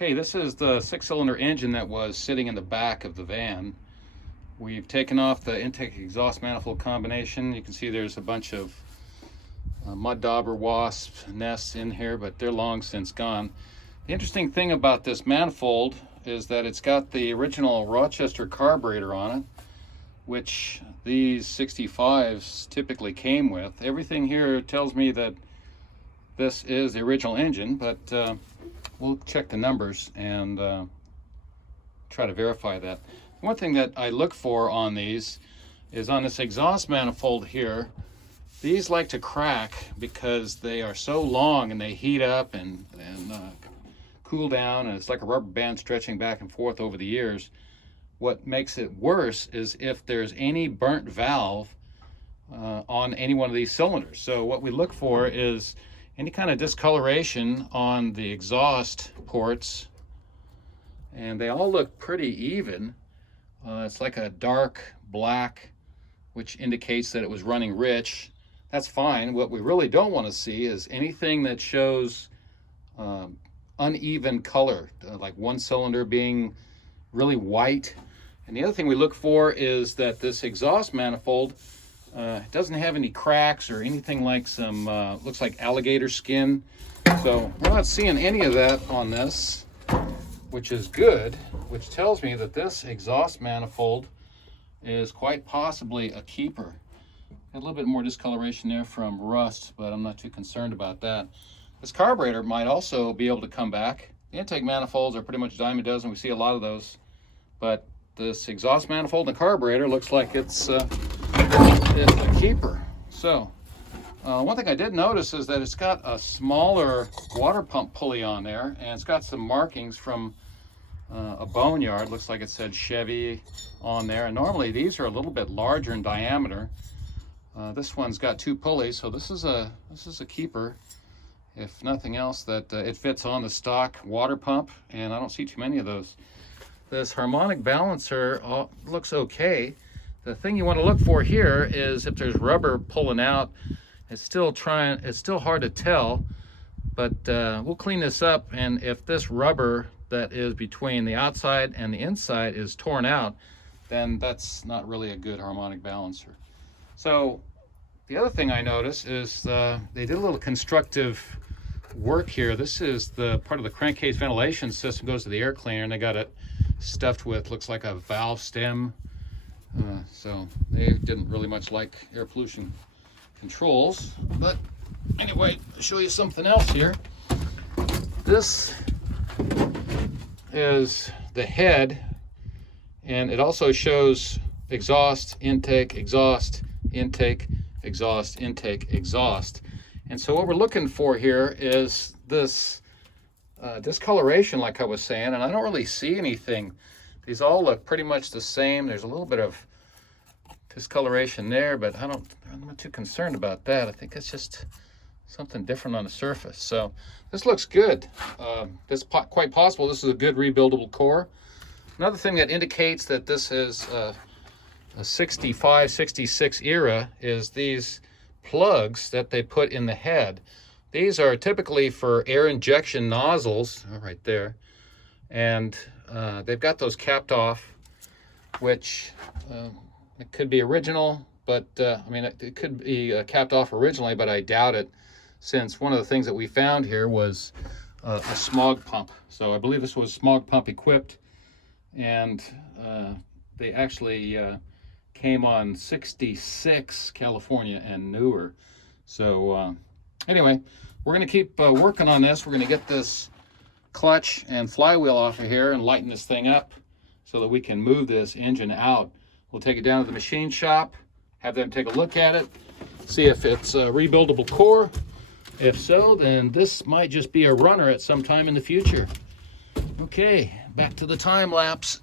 Okay, this is the six-cylinder engine that was sitting in the back of the van. We've taken off the intake exhaust manifold combination. You can see there's a bunch of mud dauber wasp nests in here, but they're long since gone. The interesting thing about this manifold is that it's got the original Rochester carburetor on it, which these 65s typically came with. Everything here tells me that this is the original engine, but we'll check the numbers and try to verify that. One thing that I look for on these is on this exhaust manifold here, these like to crack because they are so long and they heat up and cool down, and it's like a rubber band stretching back and forth over the years. What makes it worse is if there's any burnt valve on any one of these cylinders. So what we look for is any kind of discoloration on the exhaust ports, and they all look pretty even. It's like a dark black, which indicates that it was running rich. That's fine. What we really don't want to see is anything that shows uneven color, like one cylinder being really white. And the other thing we look for is that this exhaust manifold doesn't have any cracks or anything like some, looks like alligator skin. So we're not seeing any of that on this, which is good, which tells me that this exhaust manifold is quite possibly a keeper. Got a little bit more discoloration there from rust, but I'm not too concerned about that. This carburetor might also be able to come back. The intake manifolds are pretty much a dime a dozen. We see a lot of those, but this exhaust manifold and the carburetor looks like it's a keeper. So one thing I did notice is that it's got a smaller water pump pulley on there, and it's got some markings from a boneyard. Looks like it said Chevy on there, and normally these are a little bit larger in diameter. This one's got two pulleys, so this is a keeper. If nothing else, that it fits on the stock water pump, and I don't see too many of those. This harmonic balancer looks okay. The thing you want to look for here is if there's rubber pulling out. It's still hard to tell, but we'll clean this up, and if this rubber that is between the outside and the inside is torn out, then that's not really a good harmonic balancer. So the other thing I noticed is they did a little constructive work here. This is the part of the crankcase ventilation system, goes to the air cleaner, and they got it stuffed with, looks like a valve stem. So they didn't really much like air pollution controls. But anyway, I'll show you something else here. This is the head, and it also shows exhaust, intake, exhaust, intake, exhaust, intake, exhaust. And so what we're looking for here is this discoloration, like I was saying, and I don't really see anything. These all look pretty much the same. There's a little bit of discoloration there, but I'm not too concerned about that. I think it's just something different on the surface. So this looks good. This quite possible this is a good rebuildable core. Another thing that indicates that this is a 65, 66 era is these plugs that they put in the head. These are typically for air injection nozzles, right there, and they've got those capped off, which it could be original, but I mean it could be capped off originally, but I doubt it, since one of the things that we found here was a smog pump. So I believe this was smog pump equipped, and they actually came on 66 California and newer. So anyway, we're going to keep working on this. We're going to get this clutch and flywheel off of here and lighten this thing up so that we can move this engine out. We'll take it down to the machine shop, have them take a look at it, see if it's a rebuildable core. If so, then this might just be a runner at some time in the future. Okay, back to the time lapse.